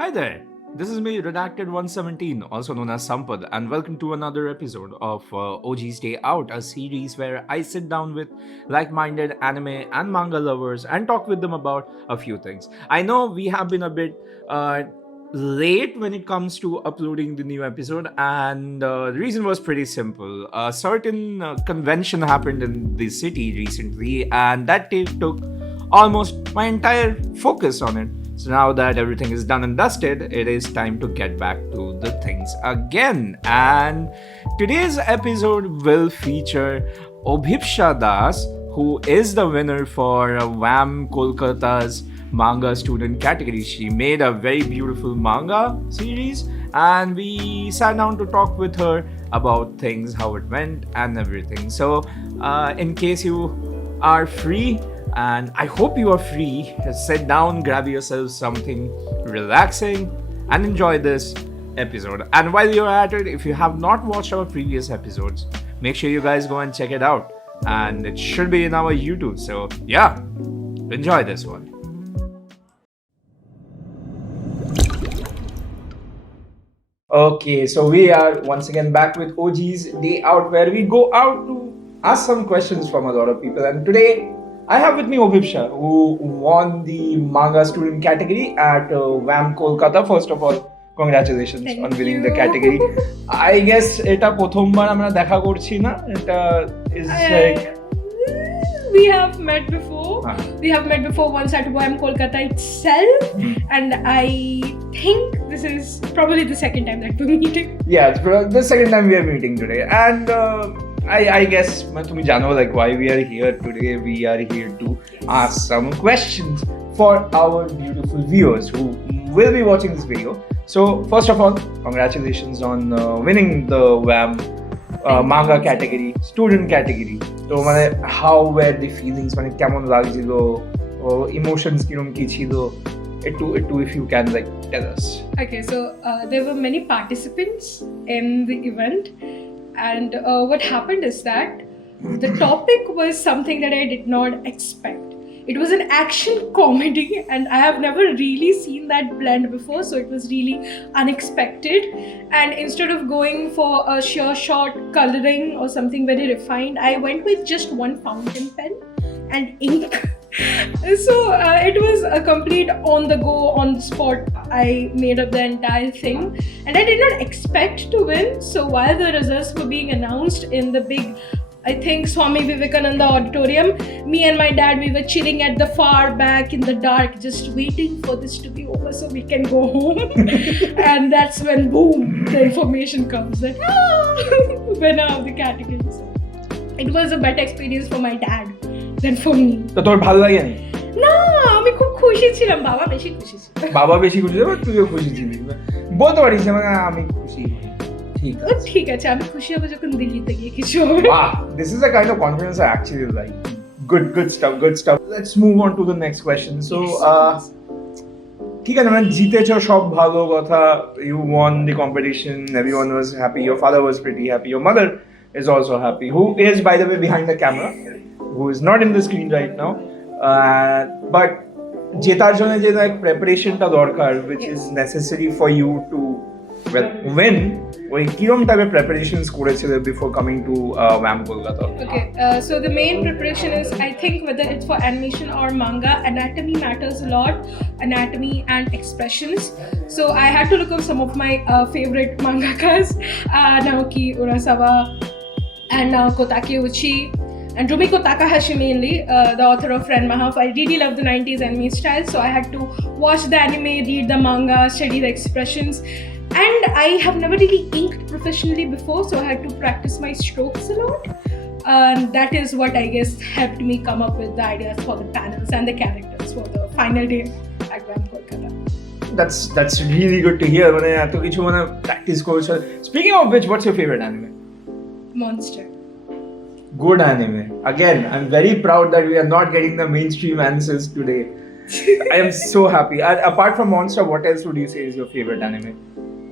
Hi there. This is me, Redacted 117, also known as Sampad, and welcome to another episode of OG's Day Out, a series where I sit down with like minded anime and manga lovers and talk with them about a few things. I know we have been a bit late when it comes to uploading the new episode, and the reason was pretty simple. A certain convention happened in the city recently, and that took almost my entire focus on it. So now that everything is done and dusted, it is time to get back to the things again. And today's episode will feature Obhipsha Das, who is the winner for WAM Kolkata's manga student category. She made a very beautiful manga series, and we sat down to talk with her about things, how it went, and everything. So, in case you are free, and I hope you are free, sit down, grab yourself something relaxing, and enjoy this episode. And while you're at it, if you have not watched our previous episodes, make sure you guys go and check it out. And it should be in our YouTube. So, yeah, enjoy this one. Okay, so we are once again back with OG's Day Out, where we go out to ask some questions from a lot of people. And today, I have with me Obhipsha, who won the manga student category at WAM Kolkata. First of all, congratulations Thank on winning you. the category. I guess এটা প্রথমবার আমরা দেখা করছি না, এটা is like We have met before. Ah. We have met before once at WAM Kolkata itself, and I think this is probably the second time that we're meeting. yeah, it's the second time we are meeting today. And I guess তুমি জানো like why we are here today. We are here to ask some questions for our beautiful viewers who will be watching this video. So first of all, congratulations on winning the WAM manga category, student category. তো মানে how were the feelings, মানে কেমন লাগছিল, emotions কিরম কি ছিল, একটু if you can like tell us. Okay, so there were many participants in the event, and what happened is that the topic was something that I did not expect. It was an action comedy, and I have never really seen that blend before, so it was really unexpected. And instead of going for a sheer short coloring or something very refined, I went with just one fountain pen and ink. So it was a complete on the go, on the spot. I made up the entire thing, and I did not expect to win. So while the results were being announced in the big, I think, Swami Vivekananda auditorium, me and my dad, we were chilling at the far back in the dark, just waiting for this to be over so we can go home. And that's when boom, the information comes that winner of the category. So it was a better experience for my dad than for me. তো তোর ভালো লাগেনি? না, আমি খুব খুশি ছিলাম, বাবা বেশি খুশি ছিল। বাবা বেশি খুশি ছিল, তুইও খুশি ছিলি, বলতে পারিস যে আমি খুশি। ঠিক ও ঠিক আছে, আমি খুশি হব যখন দিল্লিতে গিয়ে কিছু হবে। Wow, this is the kind of confidence I actually like. Good stuff. Let's move on to the next question. So, ঠিক আছে, মানে জিতেছো, সব ভালো কথা. You won the competition. Everyone was happy. Your father was pretty happy. Your mother is also happy. Who is, by the way, behind the camera? Who is not in the screen right now. But জেতার জন্য যে like preparation টা দরকার, which is necessary for you to win. ওই কিরম টাইপের preparations করেছিলে before coming to WAM Kolkata? Okay, so the main preparation is, I think, whether it's for animation or manga, anatomy matters a lot, anatomy and expressions. So I had to look up some of my favorite mangakas, Naoki Urasawa and Naoko Takeuchi and Rumiko Takahashi mainly, the author of Ren Mahaf. I really love the 90s anime style, so I had to watch the anime, read the manga, study the expressions. And I have never really inked professionally before, so I had to practice my strokes a lot. And that is what I guess helped me come up with the ideas for the panels and the characters for the final day at WAM Kolkata. That's really good to hear. মানে এত কিছু মানে practice করেছো. Speaking of which, what's your favorite anime? Monster. Good anime. Again, I'm very proud that we are not getting the mainstream answers today. I am so happy. And apart from Monster, what else would you say is your favorite anime?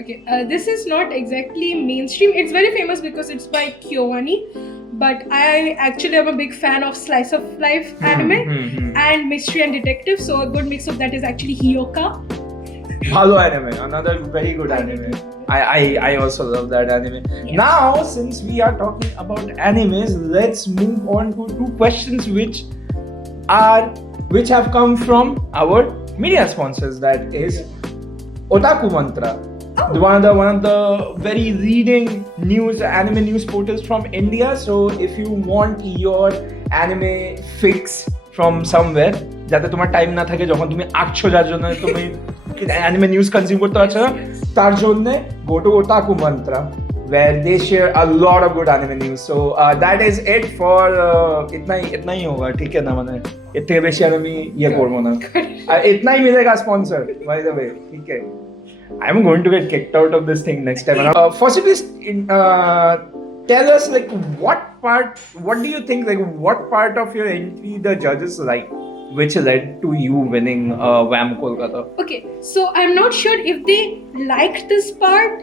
Okay, this is not exactly mainstream. It's very famous because it's by KyoAni, but I actually am a big fan of slice of life anime and mystery and detective. So a good mix of that is actually Hyoka. Bhalo anime, another very good anime. I also love that anime. Yes. Now, since we are talking about animes, let's move on to two questions which have come from our media sponsors. That is Otaku Mantra, Oh. one of the very leading anime news portals from India. So if you want your anime fix from somewhere, যাতে তোমার time না থাকে যখন তুমি আঁকছো যার জন্য তুমি anime news consume করতে পারছো না, তার জন্য go to Otaku Mantra where they share a lot of good anime news. So that is it for इतना ही होगा, ठीक है ना, মানে এর থেকে বেশি আর আমি ইয়ে করবো না, আর इतना ही मिलेगा sponsor by the way, ठीक है. I'm going to get kicked out of this thing next time. First, please tell us, like, what do you think, like, what part of your entry the judges like, which led to you winning WAM Kolkata? Okay, so I'm not sure if they liked this part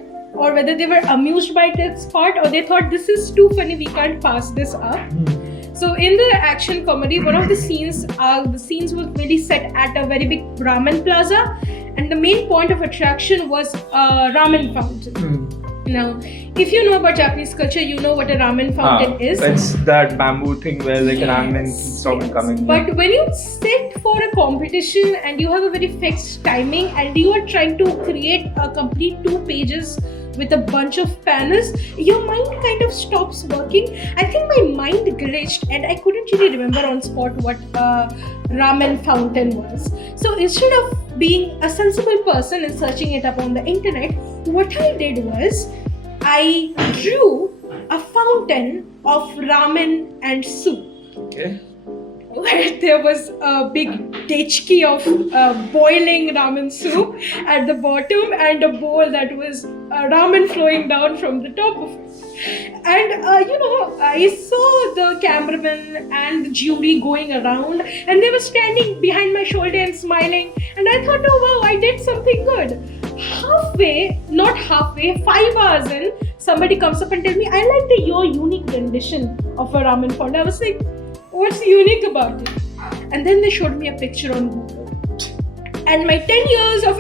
or whether they were amused by this part or they thought this is too funny, we can't pass this up. So in the action comedy, one of the scenes was really set at a very big ramen plaza, and the main point of attraction was a ramen fountain. Now, if you know about Japanese culture, you know what a ramen fountain is. It's that bamboo thing where like ramen keeps on coming. But when you sit for a competition and you have a very fixed timing and you are trying to create a complete 2 pages with a bunch of panels, your mind kind of stops working. I think my mind glitched and I couldn't really remember on spot what ramen fountain was. So instead of being a sensible person and searching it up on the internet, what I did was I drew a fountain of ramen and soup. Okay. Where there was a big dechki of boiling ramen soup at the bottom and a bowl that was ramen flowing down from the top of it. And I saw the cameraman and the jury going around and they were standing behind my shoulder and smiling, and I thought, oh wow, I did something good. Not halfway, 5 hours in, somebody comes up and tells me, I like your unique rendition of a ramen fountain. I was like, what's unique about it? And then they showed me a picture on Google. And my 10 years of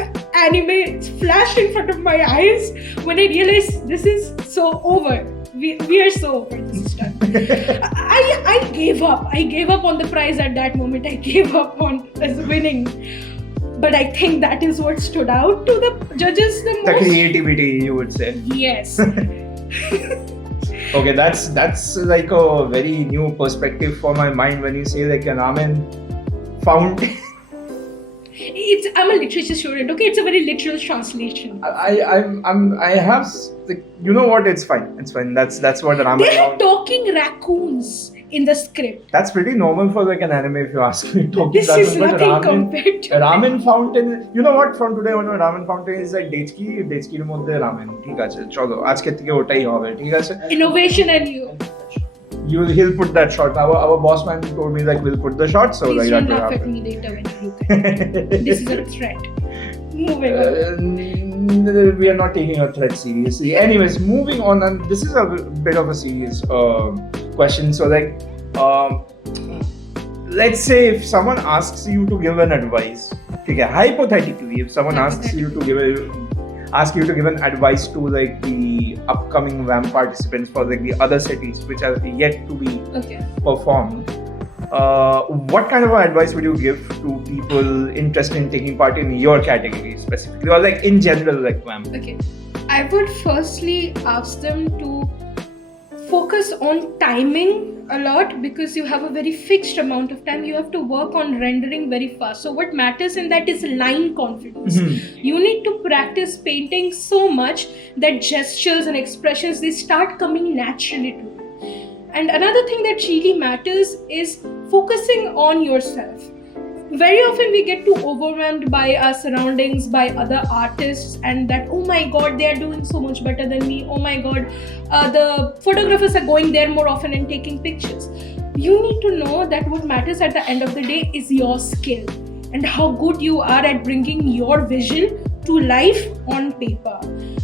anime flashed in front of my eyes when I realized this is so over. We are so over this stuff. I gave up. I gave up on the prize at that moment. I gave up on winning. But I think that is what stood out to the judges the most. The creativity, you would say. Yes. Okay, that's like a very new perspective for my mind when you say like a ramen fountain. I'm a literature student, okay? It's a very literal translation. I have, like, you know what? It's fine. That's what the ramen. They had fountain. talking raccoons in the script. That's pretty normal for like an anime, if you ask me. Talking This is nothing compared to ramen fountain. You know what? From today on, ramen fountain is like dechkiর মধ্যে ramen. ঠিক আছে, চলো আজকে থেকে ওটাই হবে, ঠিক আছে? Innovation and you. He'll put that shot. Our boss man told me like we'll put the shot, so Please like don't that will laugh at happen. me later when you look at it. This is a threat. Moving on. We are not taking our threat seriously. Anyways, moving on, and this is a bit of a serious question. So like, let's say if someone asks you to give an advice, okay, hypothetically, if someone asks you to give an advice to like the upcoming WAM participants for like the other cities which are yet to be Okay. performed, what kind of advice would you give to people interested in taking part in your category specifically, or like in general, like WAM? Okay. I would firstly ask them to focus on timing a lot, because you have a very fixed amount of time. You have to work on rendering very fast. So what matters in that is line confidence. You need to practice painting so much that gestures and expressions, they start coming naturally to you. And another thing that really matters is focusing on yourself. Very often we get too overwhelmed by our surroundings, by other artists, and that, oh my god, they are doing so much better than me. Oh my god, the photographers are going there more often and taking pictures. You need to know that what matters at the end of the day is your skill and how good you are at bringing your vision to life on paper.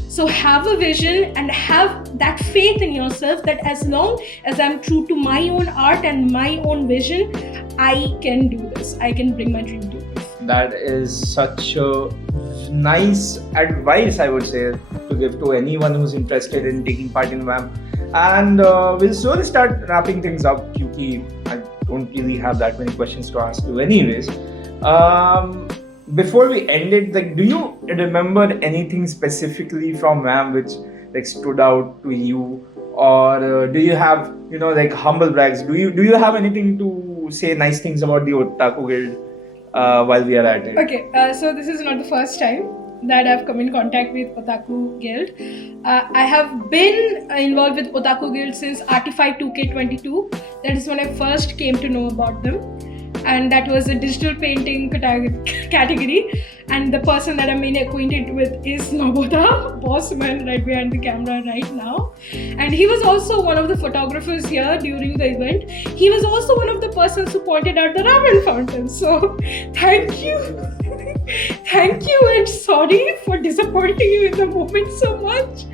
So have a vision and have that faith in yourself that as long as I'm true to my own art and my own vision, I can do this. I can bring my dream to life. That is such a nice advice, I would say, to give to anyone who's interested in taking part in WAM. And we'll slowly start wrapping things up, because I don't really have that many questions to ask you anyways. Before we end it, like, do you remember anything specifically from WAM which like stood out to you, or do you have, you know, like humble brags? Do you have anything to say nice things about the Otaku Guild while we are at it? Okay, so this is not the first time that I've come in contact with Otaku Guild. I have been involved with Otaku Guild since Artify 2K22. That is when I first came to know about them. And that was a digital painting category. And the person that I'm mainly acquainted with is Naboda, boss man right behind the camera right now. And he was also one of the photographers here during the event. He was also one of the persons who pointed out the ramen fountain. So thank you. Thank you, and sorry for disappointing you in the moment so much.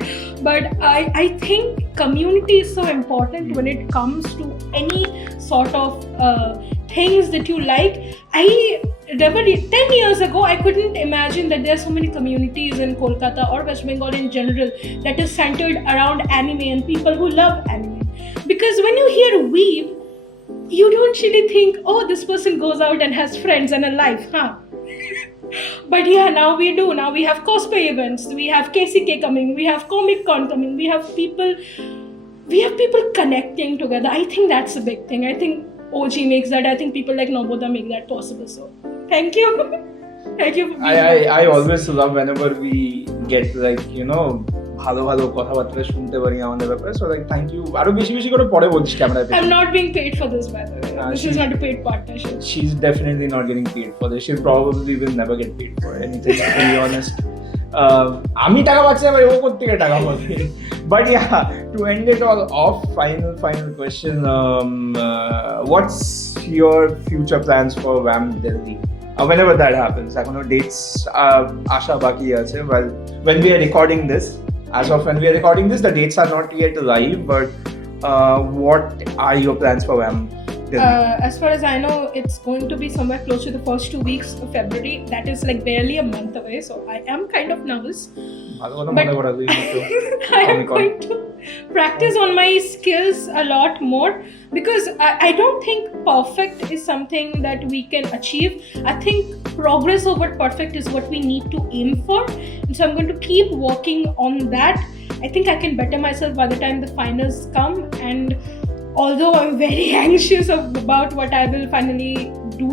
But I think community is so important when it comes to any sort of things that you like. I never, 10 years ago, I couldn't imagine that there are so many communities in Kolkata or West Bengal in general that is centered around anime and people who love anime. Because when you hear weeb, you don't really think, oh, this person goes out and has friends and a life, huh? But yeah, now we do. Now we have cosplay events, we have KCK coming, we have Comic Con coming, we have people connecting together. I think that's a big thing. I think OG makes that. I think people like Naboda make that possible. So thank you. Thank you for being here. I always love whenever we get like, you know, ভালো ভালো কথাবার্তা শুনতে পারি আমাদের ব্যাপারে, so like thank you. আরো বেশি বেশি করে পরে বলছিস ক্যামেরায়। I'm not being paid for this, by the way. This is not a paid partnership. She's definitely not getting paid for this. She probably will never get paid for anything, to be honest. আমি টাকা পাচ্ছি না ভাই, ও কোত্থেকে টাকা পাবে? But yeah, to end it all off, final question. What's your future plans for WAM Delhi? Whenever that happens, এখনো dates আসা বাকি আছে. Well, when we are recording this, as of when we are recording this, the dates are not yet live. But what are your plans for WAM Delhi? As far as I know, it's going to be somewhere close to the first 2 weeks of February. That is like barely a month away, so I am kind of nervous. But I am going to practice on my skills a lot more, because I don't think perfect is something that we can achieve. I think progress over perfect is what we need to aim for, and so I'm going to keep working on that. I think I can better myself by the time the finals come, and although I'm very anxious about what I will finally do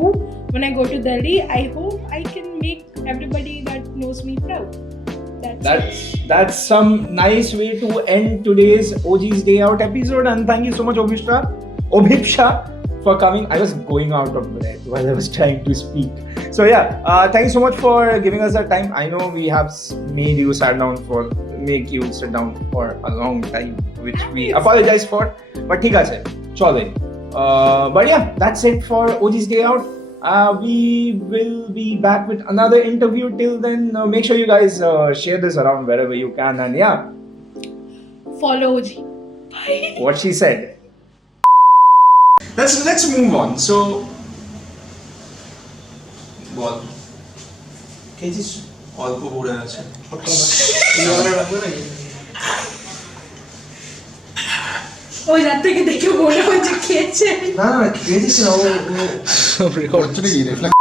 when I go to Delhi, I hope I can make everybody that knows me proud. That's some nice way to end today's OG's Day Out episode, and thank you so much, Obhipsha, for coming. I was going out of breath while I was trying to speak. So yeah, thank you so much for giving us that time. I know we have make you sit down for a long time, which we apologize for. But ঠিক আছে, চলে. But yeah, that's it for OG's Day Out. We will be back with another interview. Till then, make sure you guys share this around wherever you can. And yeah, Follow OG. Bye. what she said. Let's move on. So, বল খেয়েছিস? অল্প পড়ে আছে। ওই রাত থেকে দেখে মনে হচ্ছে খেয়েছে। না খেয়েছিস না, ও রেকর্ড হচ্ছে নাকি?